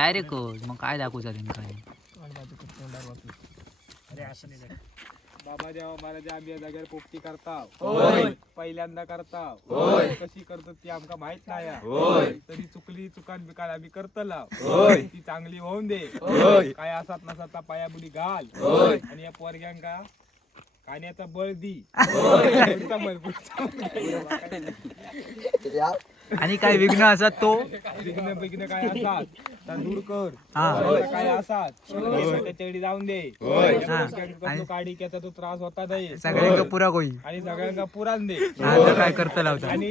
Direct मग काय दाखवचा त्यांना बाबा जेव्हा महाराज आम्ही जागेवर पोपटी करताव पहिल्यांदा करताव कशी करतो ती आमका माहित नाही तरी चुकली चुकान बिकाल आम्ही करतला ती चांगली होऊन दे काय असात नसाता पायाबुडी घाल आणि या पोरग्यांका खाण्याचा बळ दी आणि काय विघ्न असतात तो विघ्न बिघ्न काय असतात दूर कर काय असतात त्याच्याकडे जाऊन दे काढी त्याचा तो त्रास होता नाही सगळ्यांका पुरा होई आणि सगळ्यांना पुराण दे काय करता लावता आणि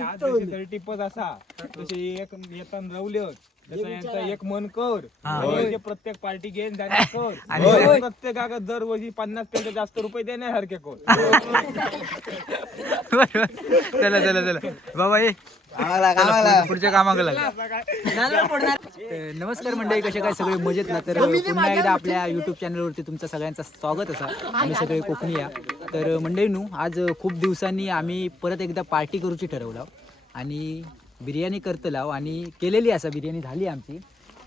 आज जसे टिपच असा तसे एक येताना रवले यांचा एक मन कर आणि प्रत्येक पार्टी घेऊन जाण्या कर आणि प्रत्येकाला दरवर्षी 50 पेक्षा जास्त रुपये देण्यासारखे कर. चला चला चला बाबा ये पुढच्या कामाला नमस्कार मंडळी, कसे काय सगळे मजेत ना. तर पुन्हा एकदा आपल्या युट्यूब चॅनलवरती तुमचं सगळ्यांचं स्वागत असा. आम्ही सगळे कोकणी या. तर मंडळीनू आज खूप दिवसांनी आम्ही परत एकदा पार्टी करूची ठरवलं आणि बिर्याणी करतलाव आणि केलेली असा बिर्याणी झाली आमची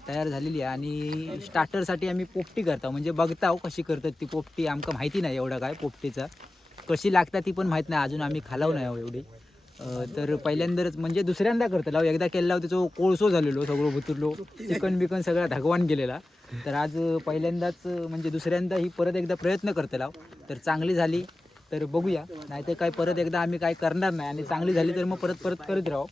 तयार झालेली आहे. आणि स्टार्टरसाठी आम्ही पोपटी करतो म्हणजे बघताव कशी करतात ती पोपटी. आमका माहिती नाही एवढं काय पोपटीचा कशी लागतात ती पण माहीत नाही अजून, आम्ही खालाव नाही एवढी. तर पहिल्यांदाच म्हणजे दुसऱ्यांदा करतलाव. एकदा केला त्याचं कोळसो झालेलो सगळं भुतुरलो चिकन बिकन सगळा धगवान गेलेला. तर आज पहिल्यांदाच म्हणजे दुसऱ्यांदा ही परत एकदा प्रयत्न करतलाव. तर चांगली झाली तर बघूया, नाहीतर काय परत एकदा आम्ही काय करणार नाही आणि चांगली झाली तर मग परत परत करत राहू.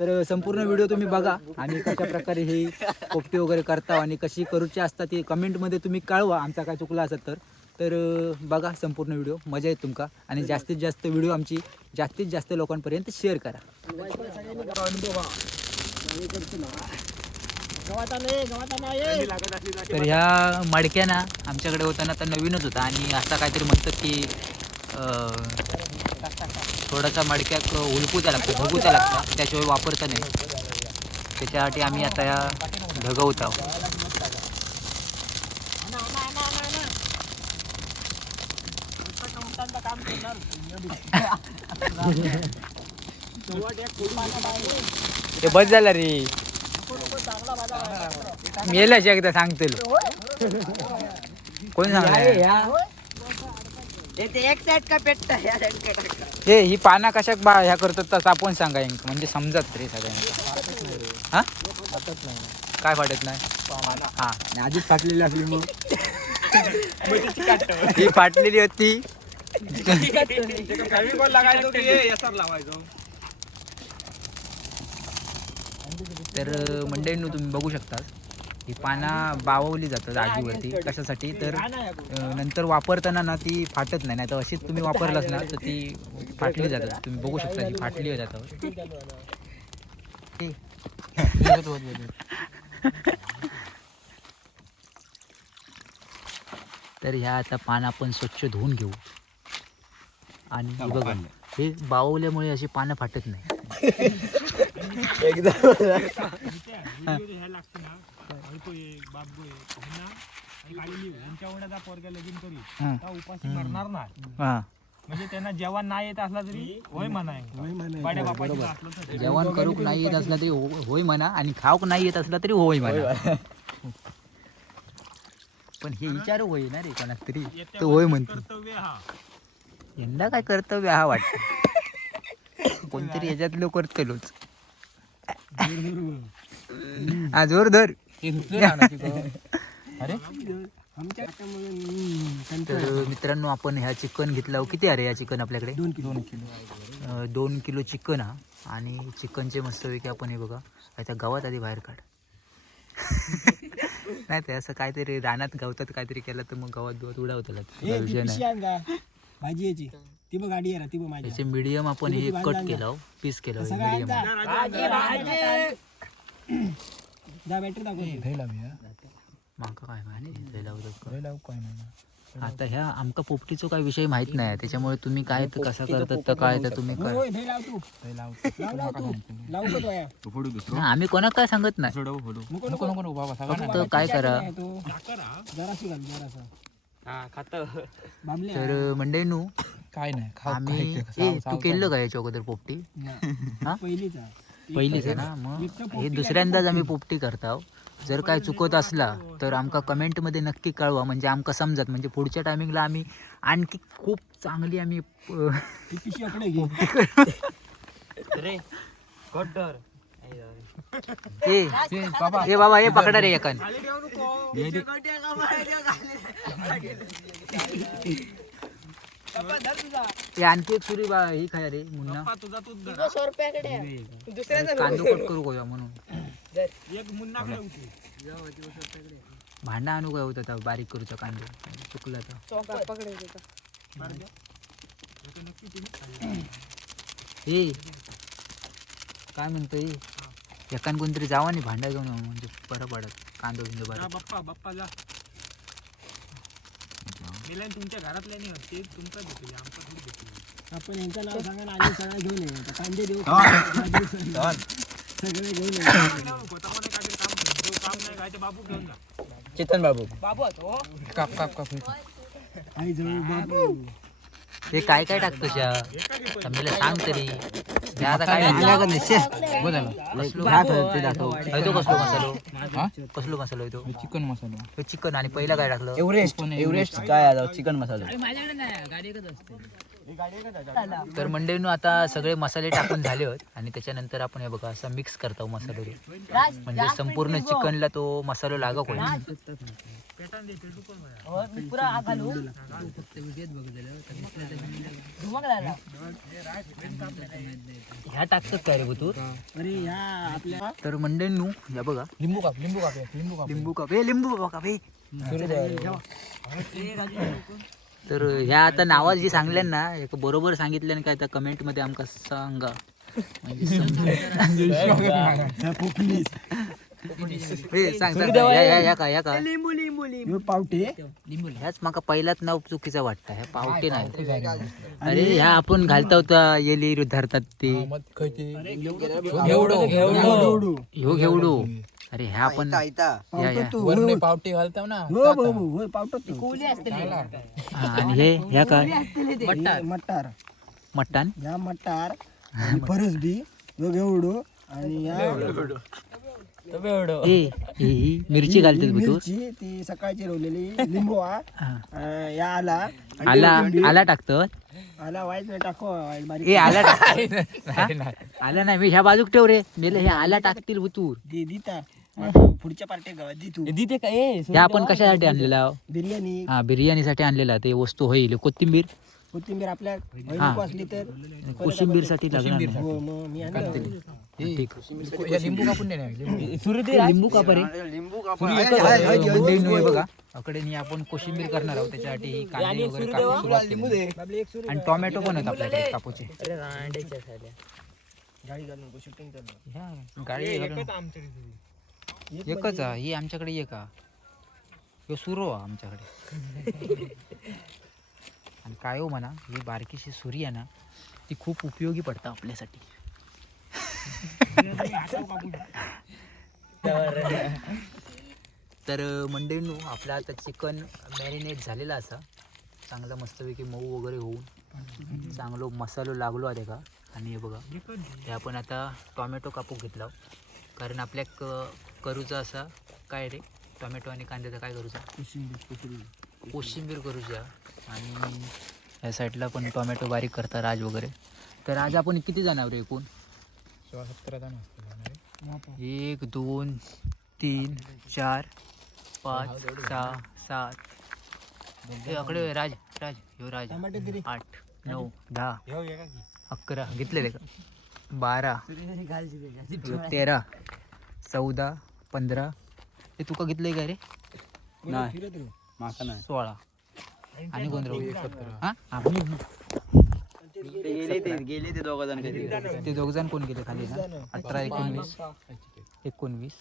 तर संपूर्ण व्हिडिओ तुम्ही बघा आणि कशा प्रकारे ही पोपटी वगैरे करता आणि कशी करूची असतात ती कमेंटमध्ये तुम्ही कळवा आमचा काय चुकला असत तर बघा संपूर्ण व्हिडिओ, मजा येईल तुमका. आणि जास्तीत जास्त व्हिडिओ आमची जास्तीत जास्त लोकांपर्यंत शेअर करा. तर ह्या मडक्या ना आमच्याकडे होता ना तर नवीनच होता आणि आता काहीतरी म्हणतात की थोडासा मडक्यात उलपूचा लागतो, भगूचा लागतो, त्याशिवाय वापरता नाही. त्याच्यासाठी आम्ही आता या ढगवत आहोत. ते बस झाला रे, मेलाच एकदा सांगतील कोण सांगणार. हे ही पाना कशाक ह्या करतात तसं आपण सांगा म्हणजे समजत रे सगळ्यांना. हा काय फाटत नाही हा आधीच फाटलेली असली मग ही फाटलेली होती. तर मंडळींनो तुम्ही बघू शकता ही पाना बावली जातात आगीवरती. कशासाठी तर नंतर वापरताना ना ती फाटत नाही, तर अशीच तुम्ही वापरलाच ना तर ती फाटली जातात. तुम्ही बघू शकता ही फाटली जातात. तर ह्या आता पानं आपण स्वच्छ धुवून घेऊ. आणि बघा हे बावल्यामुळे अशी पानं फाटत नाही. म्हणजे त्यांना जेवण नाही येत असला तरी होय म्हणा, जेवण करूक नाही येत असला तरी होय म्हणा आणि खाऊक नाही येत असला तरी होय म्हणा. पण हे विचारू होई ना रे कोणाक तरी तो होय म्हणतो. यंदा काय कर्तव्य हा वाटत कोणतरी याच्यातलं करतलोच. हा जोर धर. अरे तर मित्रांनो आपण ह्या चिकन घेतलं. किती आहे रे या चिकन आपल्याकडे? 2 किलो चिकन हा. आणि चिकनचे मस्तपैकी आपण हे बघा त्या गावात आधी बाहेर काढ. नाही ते असं काहीतरी रानात गावतात काहीतरी केलं तर मग गावात गावात उडावतात. त्याचे मीडियम आपण हे कट केलं, पीस केलं मीडियम. माका काय माहिती. आता ह्या आमका पोपटीचा काय विषय माहित नाही त्याच्यामुळे तुम्ही काय कसं करतात तर काय तर तुम्ही आम्ही कोणाक काय सांगत नाही. फक्त काय करा. तर मंडळींनो काय नाही आम्ही तू केलं का याच्या अगोदर पोपटी? पहिलीच आहे ना, मग हे दुसऱ्यांदाच आम्ही पोपटी करताव. जर काय चुकत असला तर आमका कमेंटमध्ये नक्की कळवा, म्हणजे आमका समजत, म्हणजे पुढच्या टायमिंगला आम्ही आणखी खूप चांगली आम्ही ए बाबा हे पकडा रे एकान. हे आणखी एक सुरी बा ही खाय रे मुन्ना, कांदो कट करू गोया म्हणून भांडा आणू काय होतं बारीक करूचा कांदो चुकला तर. हे काय म्हणतो एकान कोणतरी जावा नाही भांडा घेऊन यावं, म्हणजे बरं पडत कांदो बिंदो बरं. बाप्पा जा तुमच्या घरातल्या नाही ते तुमचा भेटले आमचा दूध भेटले. आपण यांचं नाव सांगा आणि सगळं घेऊन ये कांदे देऊ सगळे घेऊन ये. बाबू घेऊन जा. चेतन बाबू काप काप काप आई जवळ बाबू. हे काय काय टाकतो मला सांग तरी. हे आता काय कसलो मसालो, कसलो मसालो आहे तो? चिकन मसाला. हे चिकन. आणि पहिला काय टाकलं? एव्हरेस्ट काय चिकन मसाला. तर मंडळींनो आता सगळे मसाले टाकून झाले होत आणि त्याच्यानंतर आपण हे बघा असं मिक्स करतो मसाले, म्हणजे संपूर्ण चिकनला तो मसाला लागा कोणी. ह्या टाकतात काय रे तू? तर मंडळींनो या बघा लिंबू काप लिंबू काप लिंबू काप लिंबू काप, हे लिंबू काप हे. तर ह्या आता नावात जी सांगल्या ना एक बरोबर सांगितल्याने काय तर कमेंट मध्ये आमका सांगा, म्हणजे पावटे ह्याच माका पहिलाच नाव चुकीचा वाटतं. ह्या पावटे नाही. अरे ह्या आपण घालता होता येली धरतात ते ह्यो घेवडो. अरे ह्या आपण पावटे घालताव ना. आणि हे ह्या काय मटार मटण या मटार फरस बी घेवडो आणि ही मिरची घालतेस तू? मिरची ती सकाळची रोवलेली लिंबू या आला आला टाकतो. आला वाईट नाही टाको वाईट बारीक ए आला आला नाही मी ह्या बाजूक ठेव रे मेले. हे आला टाकतील भुतूर दिता पुढच्या पार्टी गावात दी तू दिते का ए हे आपण कशासाठी आणलेला? बिर्याणी हा बिर्याणीसाठी आणलेला. ते वस्तू होईल. कोथिंबीर कोथिंबीर आपल्या हा. असली तर कोशिंबीर साठी लागणार. हो, मग मी आणलं. ठीक. लिंबू कापून लिंबू का बरे मंडळींनो हे बघा अकडे आपण कोशिंबीर करणार आहोत. त्याच्यासाठी ही कांदे वगैरे कापून सुरुवात केली. आणि टोमॅटो पण आहेत आपल्याकडे कापूचे. गाडी एकच ही आमच्याकडे एक ह्यो सुरो आमच्याकडे. आणि काय हो म्हणा ही बारकीशी सुरी आहे ना ती खूप उपयोगी पडतं आपल्यासाठी. तर मंडळींनो आपलं आता चिकन मॅरिनेट झालेला असा चांगला मस्तपैकी मऊ वगैरे होऊन चांगलो मसालो लागलो आहे का. आणि हे बघा हे आपण आता टोमॅटो कापूक घेतला, कारण आपल्या करूचा असा काय रे टोमॅटो आणि कांद्याचा काय करूचा कोशिंबीर करूच्या. आणि या साईडला पण टोमॅटो बारीक करता राज वगैरे. तर आज आपण किती जाणार रे एकूण? 16-17 जण 1 2 3 4 5 6 7 हे अकडे राज राज ह्यो राज 8 9 10 11 घेतलेले का 12 13 14 15 हे तुका घेतलंय का रे? नाही माका नाही 16 आणि कोण गेले ते दोघ जण ते दोघ जण कोण गेले खाली ना? 18 19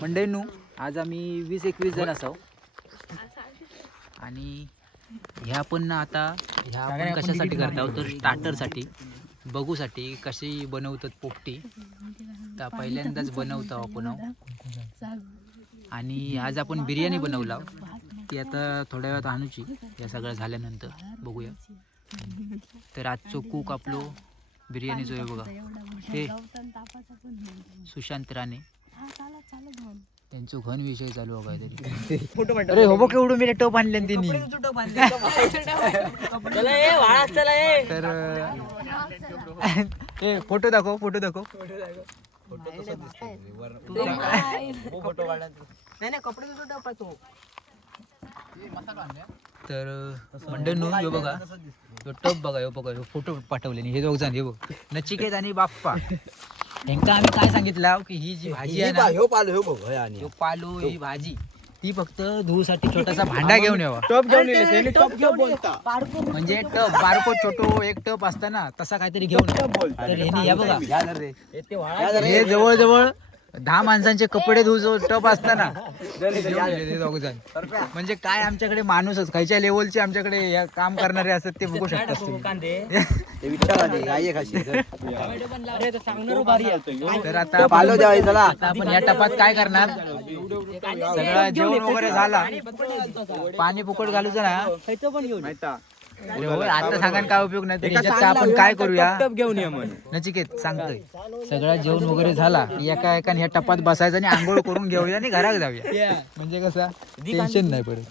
मंडळींनो आज आम्ही 20-21 जण असाव. आणि ह्या पण आता ह्या आपण कशासाठी करता तर स्टार्टरसाठी बघूसाठी कशी बनवतात पोपटी. तर पहिल्यांदाच बनवतो आपण. आणि आज आपण बिर्याणी बनवला ती आता थोड्या वेळात आणूची या सगळं झाल्यानंतर बघूया. तर आजचो कूक आपलो बिर्याणीचं आहे बघा ते सुशांत राणे त्यांचं घन विषय चालू आहे काहीतरी. अरे हो बघ केवढं मी टप आणले त्यांनी. तर ए फोटो दाखव फोटो दाखव. तर मंडळींनो हे बघा ह्यो टप बघा ह्यो बघा ह्यो फोटो पाठवले हे दोघ जण हे बघ नचिकेत आणि बाप्पा यांका आम्ही काय सांगितलं की ही जी भाजी आहे ना ह्यो पालो ही भाजी ती फक्त धुवूसाठी छोटासा भांडा घेऊन यावा. टप घेऊन येईल म्हणजे टप बारको छोटो एक टप असता ना तसा काहीतरी घेऊन या. तर ह्यांनी या बघा हे जवळजवळ 10 माणसांचे कपडे धुवून टप असता ना म्हणजे काय आमच्याकडे माणूसच खायच्या लेवलचे आमच्याकडे या काम करणारे असतात ते बघू शकतात तुम्ही. तर आता आपण या टपात काय करणार सगळं जेवण वगैरे झाला पाणी फुकट घालूचं ना. अरे हो, आता सांगायला काय उपयोग नाही. त्याच्यात आपण काय करूया घेऊन ये म्हण नचिकेत सांगतोय सगळं जेवण वगैरे झाला एका एकाने ह्या टपात बसायचं आणि आंघोळ करून घेऊया आणि घरात जाऊया म्हणजे कसं टेन्शन नाही पडत.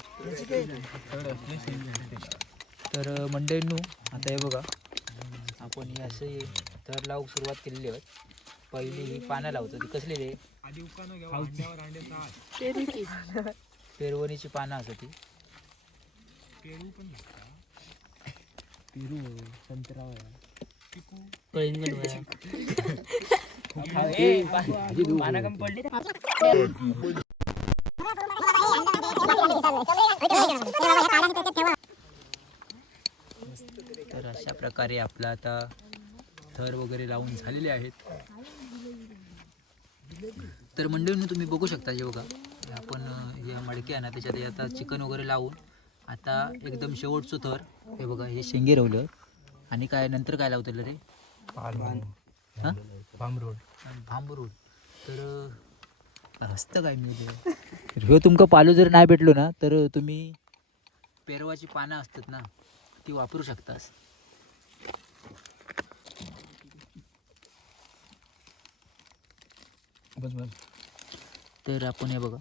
तर मंडळींनो आता हे बघा आपण हे असे थर लावूक सुरुवात केलेली आहे. पहिली ही पानं लावतो ती कसली रे पेरवणीची पानं असत ती तर अशा प्रकारे आपला आता थर वगैरे लावून झालेले आहेत. तर मंडळींनी तुम्ही बघू शकता हे बघा आपण हे मडके आहे ना त्याच्यात आता चिकन वगैरे लावून आता एकदम शेवटचं थर हे बघा हे शेंगे रवलं आणि काय नंतर काय लावतं रे भांबरूड. तर हसतं काय मी ह्यो तुमका पालो जर नाही भेटलो ना तर तुम्ही पेरवाची पानं असतात ना ती वापरू शकतास. तर आपण हे बघा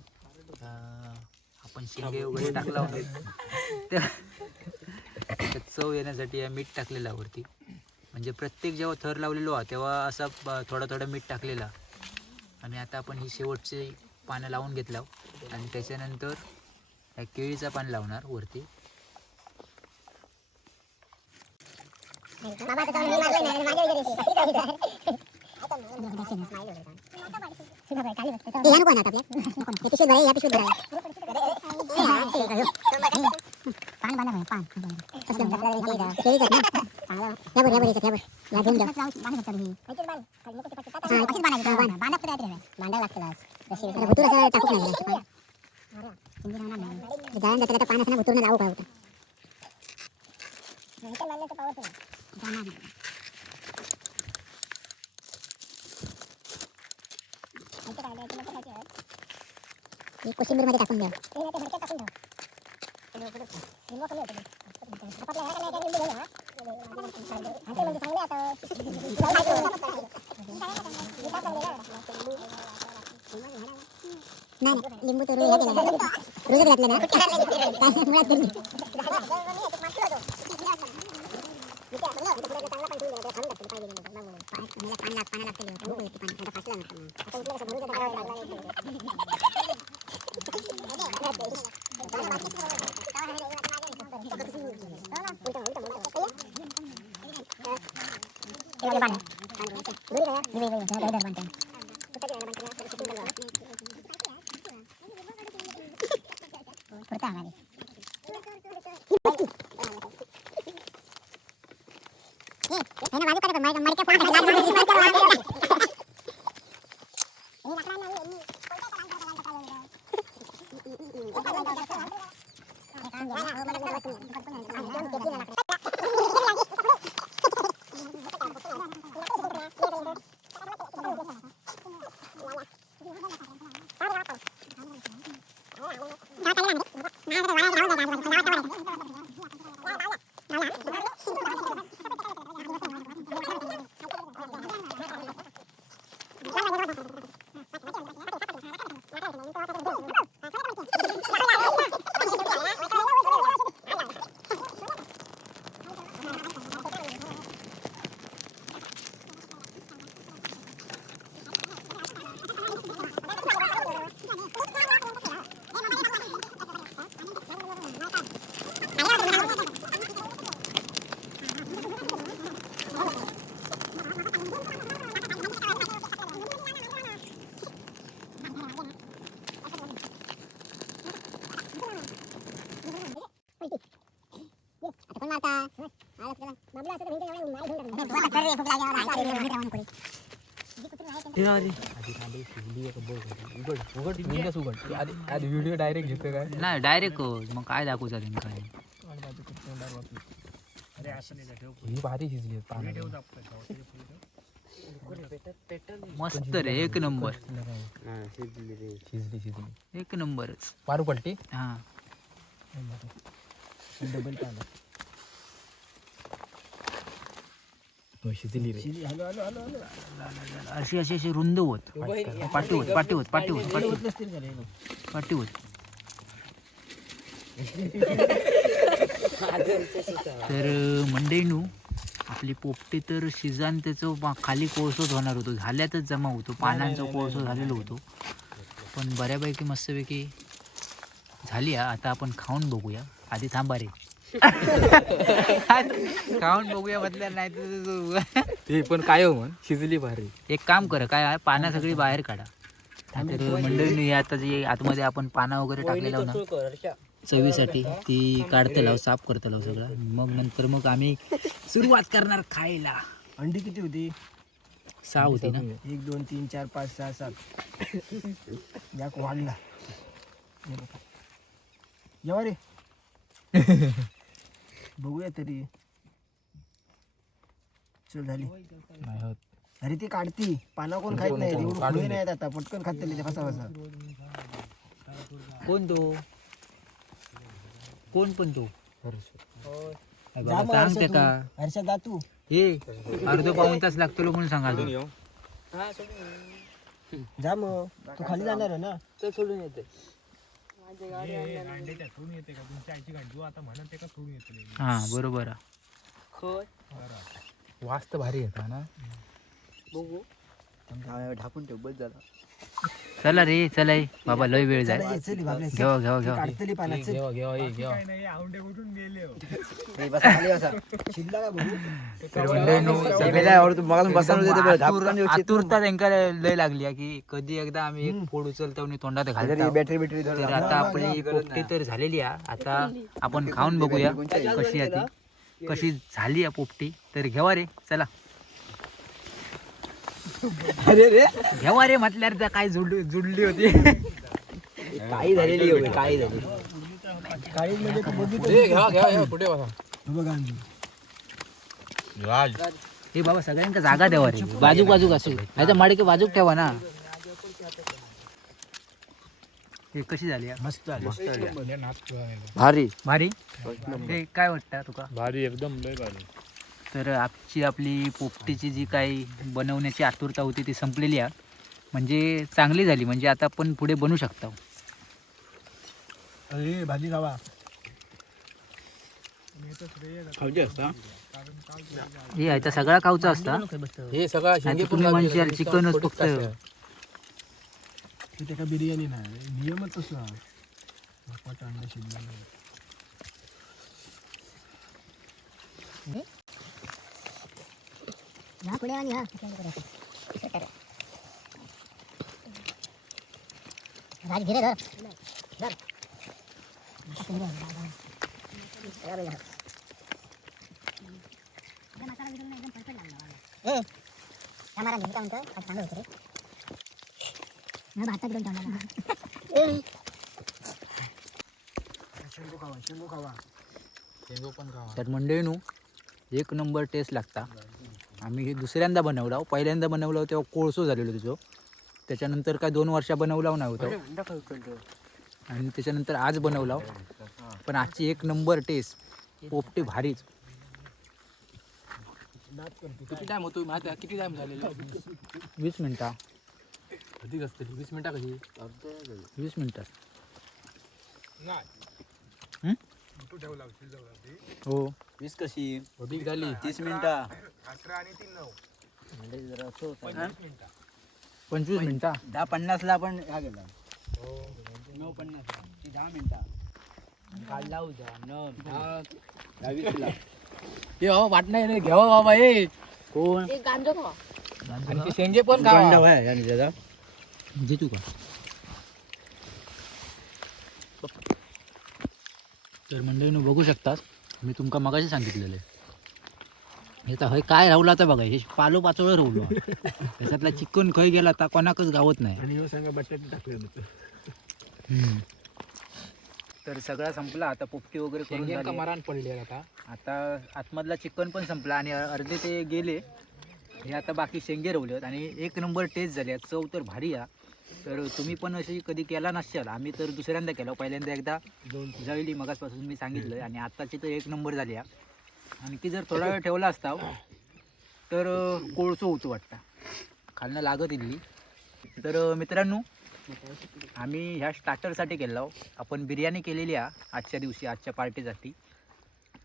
आपण शेंगे वगैरे टाकला होता चव येण्यासाठी या मीठ टाकलेला वरती म्हणजे प्रत्येक जेव्हा थर लावलेलो आहे तेव्हा असा थोडा थोडा मीठ टाकलेला. आणि आता आपण ही शेवटची पानं लावून घेतला आणि त्याच्यानंतर या केळीचा पान लावणार वरती. कोशिंबीर मध्ये टाकून द्या. नाही लिंबू तर रोज घातलं ना व्हिडिओ डायरेक्ट घेतो काय नाही डायरेक्ट मग काय दाखवू चालेल काय ही भारी शिजली मस्त रे एक नंबर शिजली एक नंबरच पारू पलटी हा डबल शिजली रे अशी अशी अशी रुंद होत पाटी होत पाटी होत पाटी होत पाटी होत पाटी होत तर मंडईनू आपली पोपटी तर शिजान त्याचं खाली कोळसोच होणार होतो झाल्यातच जमा होतो पानांचा कोळसो झालेलो होतो पण बऱ्यापैकी मस्तपैकी झाली आता आपण खाऊन बघूया आधी थांबा रे खाऊन बघूया म्हटलं नाही तर ते पण काय हो म्हण शिजली भारी एक काम कर काय आहे पानं सगळी बाहेर काढा तर मंडळीने आता जे आतमध्ये आपण पानं वगैरे टाकलेलं ना चवीसाठी ती काढतलाव साफ करतलाव सगळं मग नंतर मग आम्ही सुरुवात करणार खायला अंडी किती होती 6 होती ना 1 2 3 4 5 6 7 याक वाढला येवा रे बघूया तरी चल झाली नाही होत अरे ती काढती पाना कोण खात नाही एवढं खुले नाहीत आता पटकन खात फसा फसा कोण तो कोण पण तो जा मग सांग त्या का हर्षा जा तू हे अर्ध पाऊण तास लागतो म्हणून सांगाल जा मग तू खाली जाणार आहे ना तर सोडून येते हा बरोबर वास तर भारी येता ना बघू ढाकून ठेव बस झाला चला रे चला बाबा लय वेळ जाय चल, चल बाबल्या, चल. घेवा घेवा घेवा काढतली पाण्यात चल. ए, बसा खाली बसा शिजला का बघू तर मंडळींनो, आतुरता त्यांका लय लागली आहे की कधी एकदा आम्ही एक फोड उचलतो आणि तोंडात घालतो बॅटरी तर आता आपली पोपटी तर झालेली आहे आता आपण खाऊन बघूया कशी आहे ती कशी झाली आहे पोपटी तर घेवा रे चला अरे रे घेवा रे म्हटल्यावर तर काय जुडली होती काही झालेली होती काही झाली काळी म्हणजे तू बघितलं कुठे बसा बघा अंडी. हे बाबा सगळ्यांका जागा द्यावा रे बाजूक बाजूक असेल नाही तर माडके बाजूक ठेवा ना हे कशी झाली आहे? मस्त आली. भारी भारी हे काय वाटतं तुका भारी एकदम लय भारी तर आपली पोपटीची जी काही बनवण्याची आतुरता होती ती संपलेली आहे म्हणजे चांगली झाली म्हणजे आता आपण पुढे बनवू शकतो अरे भाजी खावा खाऊची असता हे आता सगळा खाऊचा असता हे सगळा नाहीतर तुम्ही म्हणशाल चिकनच फक्त तिथे का बिर्याणी नाही नियमच तसं आहे. धपाटा अंडा शिजला नाही. शेंगू खावा शेंगू खावा त्यात मंडळीनू एक नंबर टेस्ट लागता आम्ही हे दुसऱ्यांदा बनवला पहिल्यांदा बनवलं तेव्हा कोळसो झालेलो तुझं त्याच्यानंतर काय 2 वर्षा बनवला नाही होतं आणि त्याच्यानंतर आज बनवला पण आजची एक नंबर टेस्ट पोपटी भारीच किती टाइम होतो माहिती आहे? किती टाइम झालेला 20 मिनिटा कधी असते 20 मिनिटा कधी 20 मिनिटात हो 20 कशी अधिक झाली 30 मिनिटा 25 मिनिटा 10:50 ला आपण हा गेला 9:50 10 मिनिटा काल लावू द्या 9:20 ला हे हो वाट नाही घ्यावा बाबा हे कोण आणि ते शेंगे पण खावा आणि दादा जे तू का तर मंडळीनं बघू शकतात मी तुमका मगाशी सांगितलेलं हे तर हय काय राहुलं आता बघा हे पालो पाचोळं राहुलो त्याच्यातला चिकन खय गेला आता कोणाकच गावत नाही आणि ह्यो सांगा बटाटे टाकले होते तर सगळा संपला आता पोपटी वगैरे करून झाली. मरण पडले आता आता आतमधला चिकन पण संपला आणि अर्धे ते गेले हे आता बाकी शेंगे रवले आणि एक नंबर टेस्ट झाली चव तर भारी आहे. तर तुम्ही पण अशी कधी केला नसाल आम्ही तर दुसऱ्यांदा केलं पहिल्यांदा एकदा जळली मगासपासून मी सांगितलं आणि आत्ताची तर एक नंबर झाली आहे. आणखी जर थोडा वेळ ठेवला असता तर कोळसो होतो वाटतं खालनं लागत इल्ली. तर मित्रांनो आम्ही ह्या स्टार्टरसाठी केला आपण बिर्याणी केलेली आहे आजच्या दिवशी आजच्या पार्टीसाठी.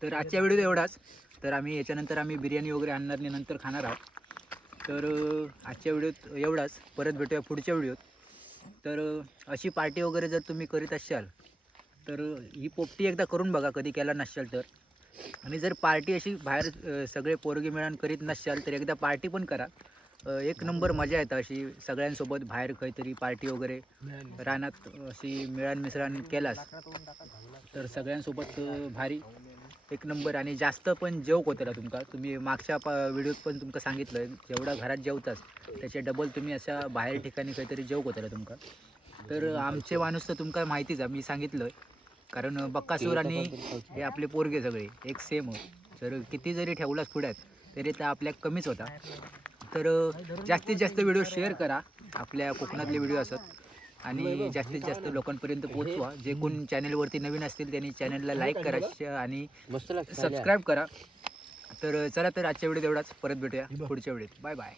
तर आजच्या व्हिडिओ एवढाच. तर आम्ही याच्यानंतर आम्ही बिर्याणी वगैरे आणणार नाही नंतर खाणार आहोत. तर आजच्या व्हिडिओत एवढाच. परत भेटूया पुढच्या व्हिडिओत. तर अशी पार्टी वगैरे जर तुम्ही करीत असाल तर ही पोपटी एकदा करून बघा कधी केला नसाल तर. आणि जर पार्टी अशी बाहेर सगळे पोरगी मिळून करीत नसाल तर एकदा पार्टी पण करा. एक नंबर मजा येतं अशी सगळ्यांसोबत बाहेर काहीतरी पार्टी वगैरे रानात अशी मिळान मिसळण केलास तर सगळ्यांसोबत भारी एक नंबर. आणि जास्त पण जेवक होतं तुमका. तुम्ही मागच्या व्हिडिओत पण तुमका सांगितलं जेवढा घरात जेवताच त्याच्या डबल तुम्ही अशा बाहेर ठिकाणी काहीतरी जेवक होतं तुमका. तर आमचे माणूस तर तुमका माहितीच आहे मी सांगितलं कारण बक्कासूर आणि हे आपले पोरगे सगळे एक सेम जर किती जरी ठेवलाच पुढ्यात तरी तर आपल्या कमीच होता. तर जास्तीत जास्त व्हिडिओ शेअर करा आपल्या कोकणातले व्हिडिओ असत आणि जास्तीत जास्त लोकांपर्यंत पोहोचवा. जे कोण चॅनलवरती नवीन असतील त्यांनी चॅनलला लाईक करा आणि सबस्क्राईब करा. तर चला तर आजच्या व्हिडिओत एवढाच. परत भेटूया पुढच्या व्हिडिओत. Bye bye.